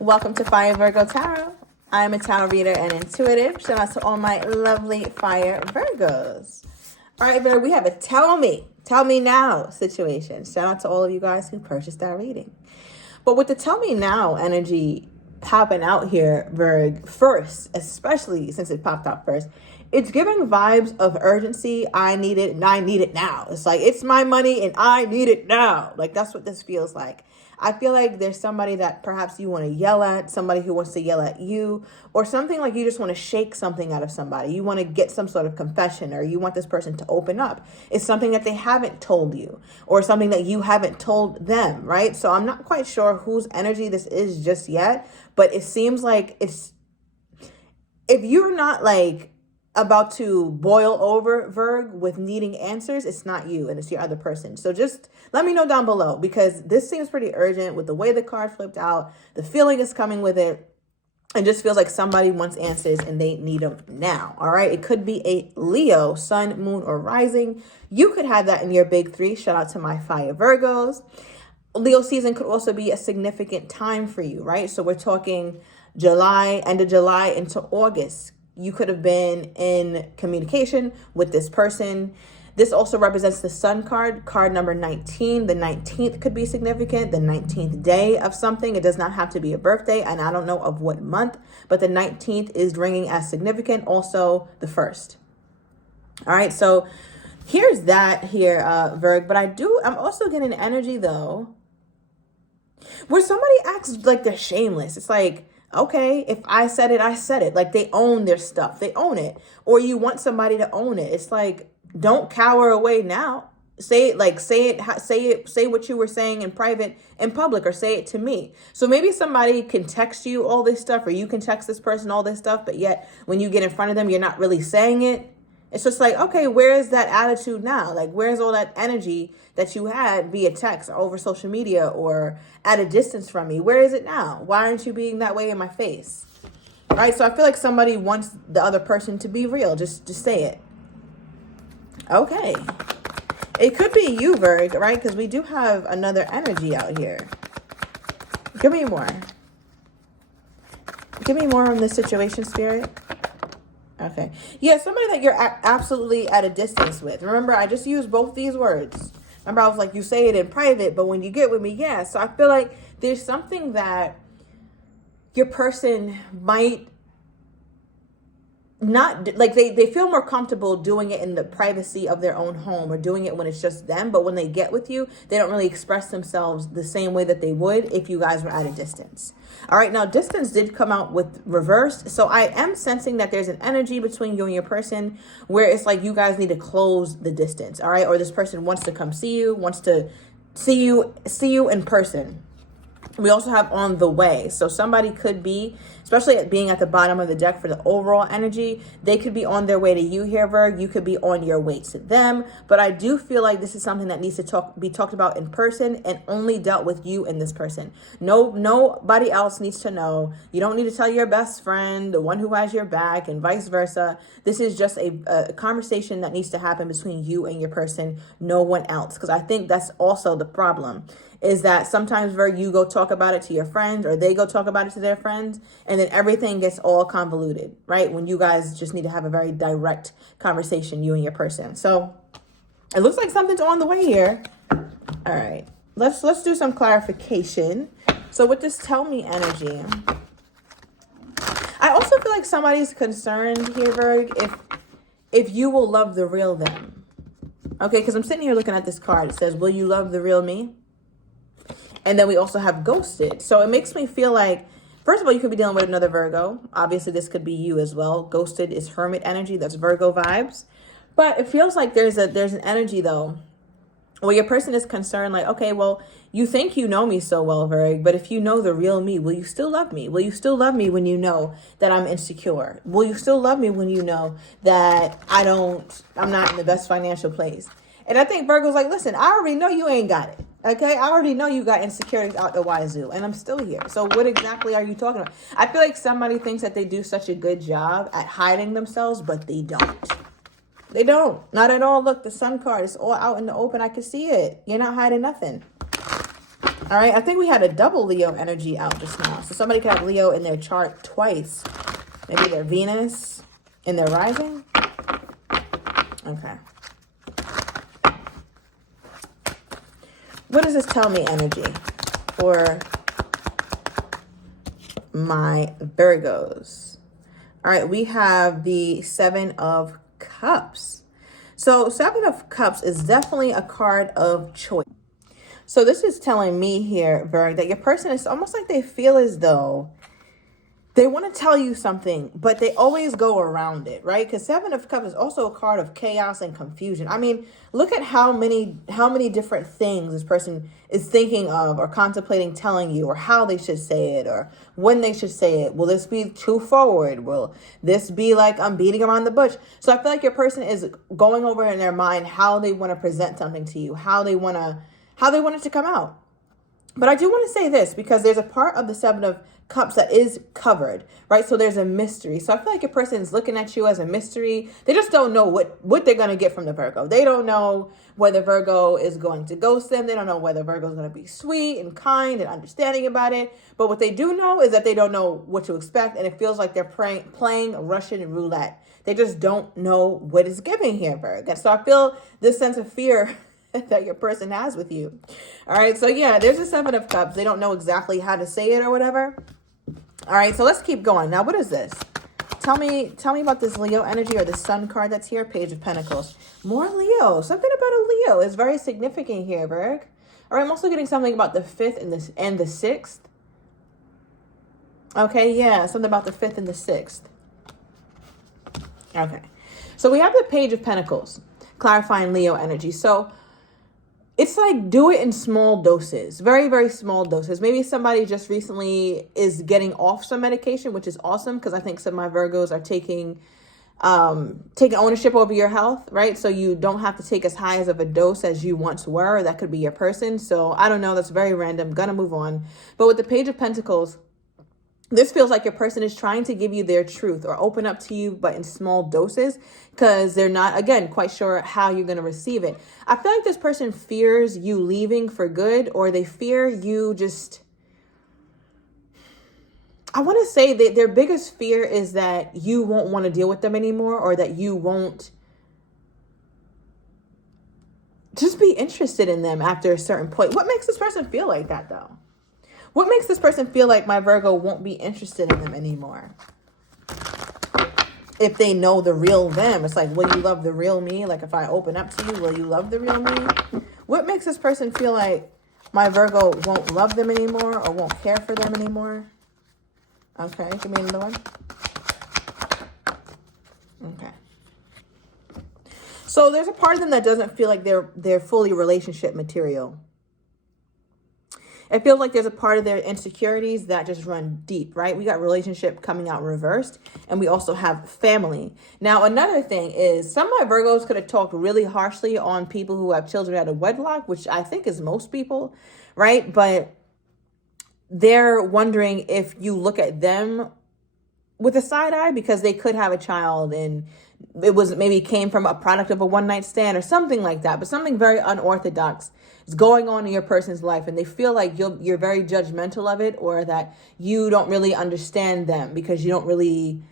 Welcome to Fire Virgo Tarot. I am a tarot reader and intuitive. Shout out to all my lovely Fire Virgos. All right, Virgo, we have a tell me now situation. Shout out to all of you guys who purchased that reading. But with the tell me now energy popping out here, Virg, first, especially since it popped out first, it's giving vibes of urgency. I need it and I need it now. It's like, it's my money and I need it now. Like, that's what this feels like. I feel like there's somebody that perhaps you want to yell at, somebody who wants to yell at you, or something like you just want to shake something out of somebody. You want to get some sort of confession, or you want this person to open up. It's something that they haven't told you, or something that you haven't told them, right? So I'm not quite sure whose energy this is just yet, but it seems like it's, if you're not like about to boil over, Virg, with needing answers, it's not you and it's your other person. So just let me know down below, because this seems pretty urgent with the way the card flipped out. The feeling is coming with it. It just feels like somebody wants answers and they need them now. All right. It could be a Leo, sun, moon, or rising. You could have that in your big three. Shout out to my Fire Virgos. Leo season could also be a significant time for you, right? So we're talking July, end of July into August. You could have been in communication with this person. This also represents the sun card, card number 19. The 19th could be significant, the 19th day of something. It does not have to be a birthday, and I don't know of what month, but the 19th is ringing as significant. Also the 1st. All right, so here's that here, Virg. But I'm also getting energy, though, where somebody acts like they're shameless. It's like, okay, if I said it, I said it. Like, they own their stuff. They own it. Or you want somebody to own it. It's like, don't cower away now. Say what you were saying in private, in public, or say it to me. So maybe somebody can text you all this stuff, or you can text this person all this stuff, but yet when you get in front of them, you're not really saying it. It's just like, okay, where is that attitude now? Like, where's all that energy that you had via text or over social media or at a distance from me? Where is it now? Why aren't you being that way in my face? Right? So I feel like somebody wants the other person to be real. Just say it. Okay. It could be you, Virg, right? Because we do have another energy out here. Give me more. Give me more on this situation, Spirit. Okay. Yeah, somebody that you're absolutely at a distance with. Remember, I just used both these words. Remember, I was like, you say it in private, but when you get with me, yeah. So I feel like there's something that your person might not, like, they feel more comfortable doing it in the privacy of their own home, or doing it when it's just them. But when they get with you, they don't really express themselves the same way that they would if you guys were at a distance. All right, now distance did come out with reversed. So I am sensing that there's an energy between you and your person where it's like you guys need to close the distance. All right, or this person wants to come see you, wants to see you in person. We also have on the way. So somebody could be, especially being at the bottom of the deck for the overall energy, they could be on their way to you here, Virg. You could be on your way to them. But I do feel like this is something that needs to be talked about in person and only dealt with you and this person. Nobody else needs to know. You don't need to tell your best friend, the one who has your back, and vice versa. This is just a conversation that needs to happen between you and your person, no one else. Because I think that's also the problem, is that sometimes, Virg, you go talk about it to your friends, or they go talk about it to their friends, and then everything gets all convoluted, right? When you guys just need to have a very direct conversation, you and your person. So it looks like something's on the way here. All right, let's do some clarification. So with this tell me energy, I also feel like somebody's concerned here, Virg, if you will love the real them. Okay, because I'm sitting here looking at this card. It says, will you love the real me? And then we also have ghosted. So it makes me feel like, first of all, you could be dealing with another Virgo. Obviously, this could be you as well. Ghosted is hermit energy. That's Virgo vibes. But it feels like there's an energy, though, where your person is concerned, like, okay, well, you think you know me so well, Virg, but if you know the real me, will you still love me? Will you still love me when you know that I'm insecure? Will you still love me when you know that I'm not in the best financial place? And I think Virgo's like, listen, I already know you ain't got it. Okay, I already know you got insecurities out the wazoo, and I'm still here. So what exactly are you talking about? I feel like somebody thinks that they do such a good job at hiding themselves, but they don't. They don't. Not at all. Look, the sun card is all out in the open. I can see it. You're not hiding nothing. All right, I think we had a double Leo energy out just now. So somebody could have Leo in their chart twice. Maybe their Venus in their rising. Okay. What does this tell me, energy, for my Virgos? All right, we have the Seven of Cups. So Seven of Cups is definitely a card of choice. So this is telling me here, Virgo, that your person is almost like they feel as though they want to tell you something, but they always go around it, right? Because Seven of Cups is also a card of chaos and confusion. I mean, look at how many different things this person is thinking of or contemplating telling you, or how they should say it, or when they should say it. Will this be too forward? Will this be like I'm beating around the bush? So I feel like your person is going over in their mind how they want to present something to you, how they want it to come out. But I do want to say this, because there's a part of the Seven of Cups that is covered, right? So there's a mystery. So I feel like your person is looking at you as a mystery. They just don't know what they're going to get from the Virgo. They don't know whether Virgo is going to ghost them. They don't know whether Virgo is going to be sweet and kind and understanding about it. But what they do know is that they don't know what to expect. And it feels like they're playing Russian roulette. They just don't know what is giving here, Virgo. So I feel this sense of fear that your person has with you. All right, so yeah, there's a Seven of Cups. They don't know exactly how to say it or whatever. All right, so let's keep going. Now, what is this? Tell me about this Leo energy, or the Sun card that's here, Page of Pentacles. More Leo. Something about a Leo is very significant here, Virgo. All right, I'm also getting something about the 5th and the 6th. Okay, yeah, something about the 5th and the 6th. Okay, so we have the Page of Pentacles, clarifying Leo energy. So it's like, do it in small doses, very, very small doses. Maybe somebody just recently is getting off some medication, which is awesome, because I think some of my Virgos are taking ownership over your health, right? So you don't have to take as high as of a dose as you once were. That could be your person. So I don't know. That's very random. Gonna move on. But with the Page of Pentacles, this feels like your person is trying to give you their truth or open up to you, but in small doses, because they're not, again, quite sure how you're going to receive it. I feel like this person fears you leaving for good, or they fear you just, I want to say that their biggest fear is that you won't want to deal with them anymore, or that you won't just be interested in them after a certain point. What makes this person feel like that, though? What makes this person feel like my Virgo won't be interested in them anymore? If they know the real them, it's like, will you love the real me? Like, if I open up to you, will you love the real me? What makes this person feel like my Virgo won't love them anymore, or won't care for them anymore? Okay, give me another one. Okay. So there's a part of them that doesn't feel like they're fully relationship material. It feels like there's a part of their insecurities that just run deep, right? We got relationship coming out reversed, and we also have family. Now, another thing is, some of my Virgos could have talked really harshly on people who have children out of wedlock, which I think is most people, right? But they're wondering if you look at them with a side eye, because they could have a child and it was maybe came from a product of a one-night stand or something like that, but something very unorthodox is going on in your person's life, and they feel like you're very judgmental of it, or that you don't really understand them because you don't really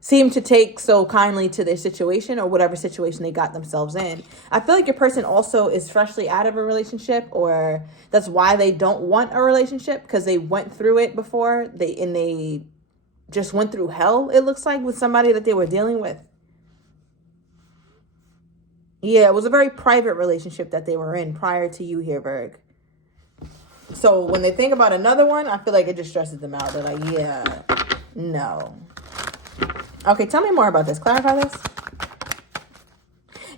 seem to take so kindly to their situation, or whatever situation they got themselves in. I feel like your person also is freshly out of a relationship, or that's why they don't want a relationship, because they went through it before. They just went through hell, it looks like, with somebody that they were dealing with. Yeah, it was a very private relationship that they were in prior to you here, Virg. So when they think about another one, I feel like it just stresses them out. They're like, yeah, no. Okay, tell me more about this. Clarify this.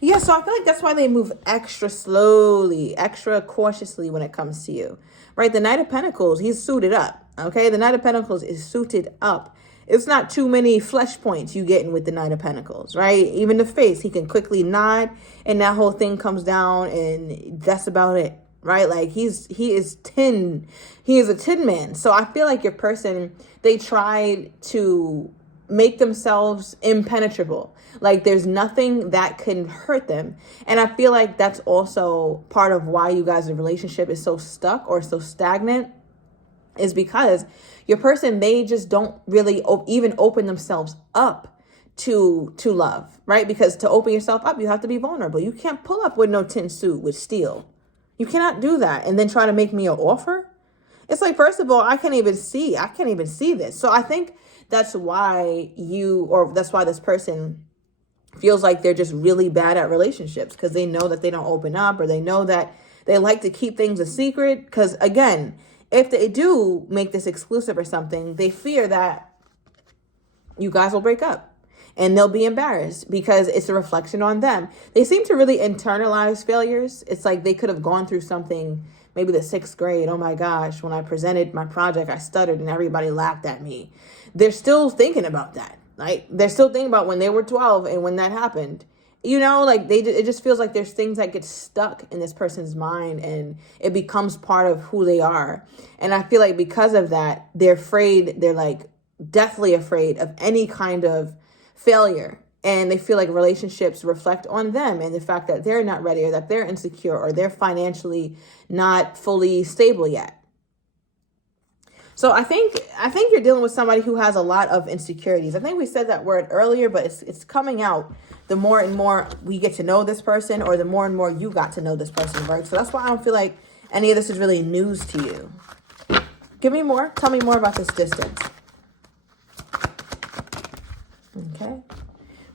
Yeah, so I feel like that's why they move extra slowly, extra cautiously when it comes to you, right? The Knight of Pentacles, he's suited up, okay? The Knight of Pentacles is suited up. It's not too many flesh points you getting with the Knight of Pentacles, right? Even the face, he can quickly nod and that whole thing comes down, and that's about it, right? Like he is tin. He is a tin man. So I feel like your person, they tried to make themselves impenetrable. Like there's nothing that can hurt them. And I feel like that's also part of why you guys' relationship is so stuck or so stagnant, is because your person, they just don't really even open themselves up to love, right? Because to open yourself up, you have to be vulnerable. You can't pull up with no tin suit with steel. You cannot do that and then try to make me an offer. It's like, first of all, I can't even see this. So I think that's why that's why this person feels like they're just really bad at relationships, because they know that they don't open up, or they know that they like to keep things a secret. Because again, if they do make this exclusive or something, they fear that you guys will break up and they'll be embarrassed because it's a reflection on them. They seem to really internalize failures. It's like they could have gone through something, maybe the 6th grade. Oh my gosh, when I presented my project, I stuttered and everybody laughed at me. They're still thinking about that. Like they're still thinking about when they were 12 and when that happened. You know, like it just feels like there's things that get stuck in this person's mind and it becomes part of who they are. And I feel like because of that, they're afraid. They're like deathly afraid of any kind of failure. And they feel like relationships reflect on them and the fact that they're not ready, or that they're insecure, or they're financially not fully stable yet. So I think you're dealing with somebody who has a lot of insecurities. I think we said that word earlier, but it's coming out the more and more we get to know this person, or the more and more you got to know this person, right? So that's why I don't feel like any of this is really news to you. Give me more. Tell me more about this distance. Okay.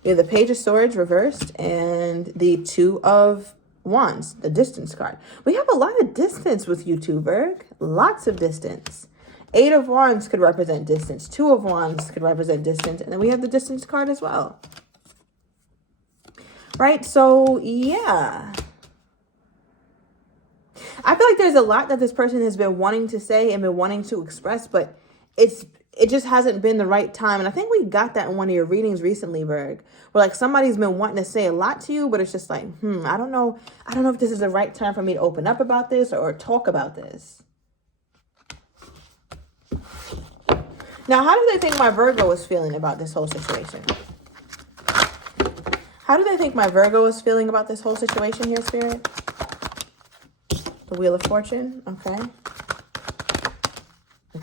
We have the Page of Swords reversed and the 2 of Wands, the distance card. We have a lot of distance with you two, Virg. Lots of distance. 8 of Wands could represent distance. 2 of Wands could represent distance. And then we have the distance card as well. Right? So, yeah. I feel like there's a lot that this person has been wanting to say and been wanting to express, but it just hasn't been the right time. And I think we got that in one of your readings recently, Virg, where like somebody's been wanting to say a lot to you, but it's just like, I don't know if this is the right time for me to open up about this or talk about this. Now, how do they think my Virgo is feeling about this whole situation? How do they think my Virgo is feeling about this whole situation here, Spirit? The Wheel of Fortune. Okay.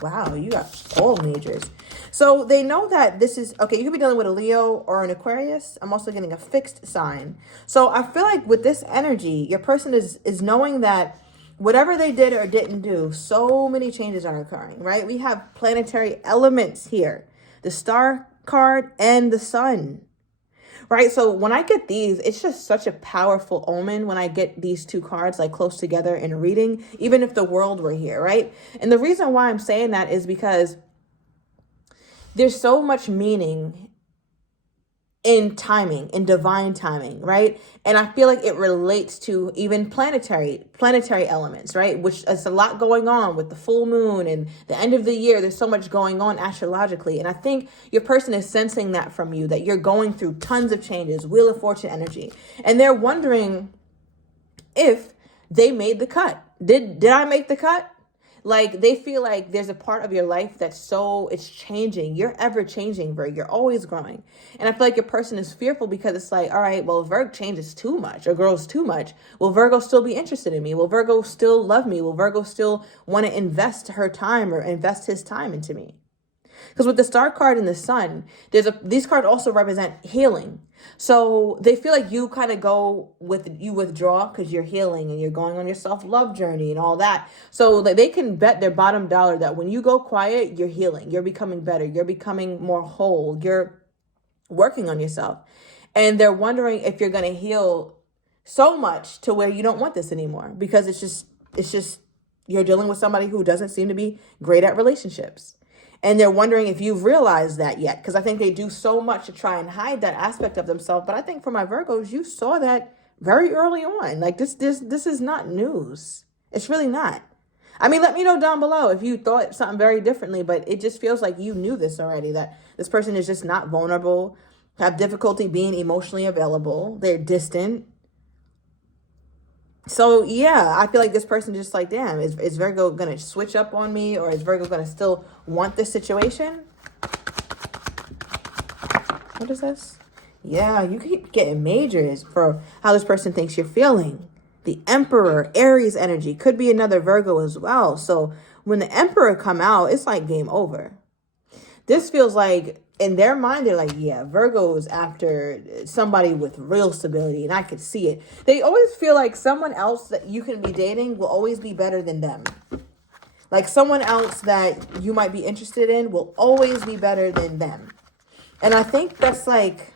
Wow, you got all majors. So they know that this is, okay, you could be dealing with a Leo or an Aquarius. I'm also getting a fixed sign. So I feel like with this energy, your person is knowing that whatever they did or didn't do, so many changes are occurring, right? We have planetary elements here. The Star card and the Sun, right? So when I get these, it's just such a powerful omen when I get these 2 cards like close together in a reading, even if the world were here, right? And the reason why I'm saying that is because there's so much meaning in timing, in divine timing, right? And I feel like it relates to even planetary elements, right? Which is a lot going on with the full moon and the end of the year. There's so much going on astrologically. And I think your person is sensing that from you, that you're going through tons of changes, Wheel of Fortune energy. And they're wondering if they made the cut. Did I make the cut? Like they feel like there's a part of your life that's it's changing. You're ever changing, Virg. You're always growing. And I feel like your person is fearful because it's like, all right, well, if Virg changes too much or grows too much, will Virgo still be interested in me? Will Virgo still love me? Will Virgo still want to invest her time or invest his time into me? Because with the Star card and the Sun, these cards also represent healing. So they feel like you kind of you withdraw because you're healing and you're going on your self-love journey and all that. So that they can bet their bottom dollar that when you go quiet, you're healing, you're becoming better, you're becoming more whole, you're working on yourself. And they're wondering if you're going to heal so much to where you don't want this anymore, because it's just you're dealing with somebody who doesn't seem to be great at relationships. And they're wondering if you've realized that yet, because I think they do so much to try and hide that aspect of themselves. But I think for my Virgos, you saw that very early on. Like this is not news. It's really not. I mean, let me know down below if you thought something very differently, but it just feels like you knew this already, that this person is just not vulnerable, have difficulty being emotionally available. They're distant. So, yeah, I feel like this person just like, damn, is Virgo going to switch up on me, or is Virgo going to still want this situation? What is this? Yeah, you keep getting majors for how this person thinks you're feeling. The Emperor, Aries energy, could be another Virgo as well. So when the Emperor come out, it's like game over. This feels like, in their mind, they're like, yeah, Virgo is after somebody with real stability, and I could see it. They always feel like someone else that you can be dating will always be better than them. Like someone else that you might be interested in will always be better than them. And I think that's like,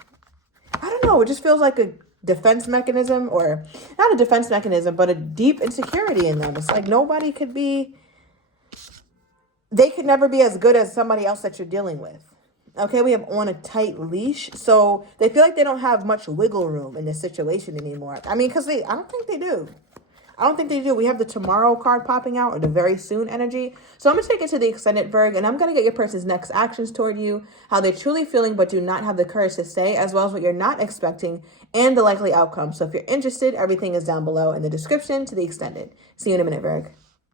I don't know, it just feels like a defense mechanism, or not a defense mechanism, but a deep insecurity in them. It's like nobody could be, they could never be as good as somebody else that you're dealing with. Okay, we have on a tight leash. So they feel like they don't have much wiggle room in this situation anymore. I mean, because I don't think they do. I don't think they do. We have the tomorrow card popping out, or the very soon energy. So I'm going to take it to the extended Virg, and I'm going to get your person's next actions toward you, how they're truly feeling but do not have the courage to say, as well as what you're not expecting and the likely outcome. So if you're interested, everything is down below in the description to the extended. See you in a minute, Virg.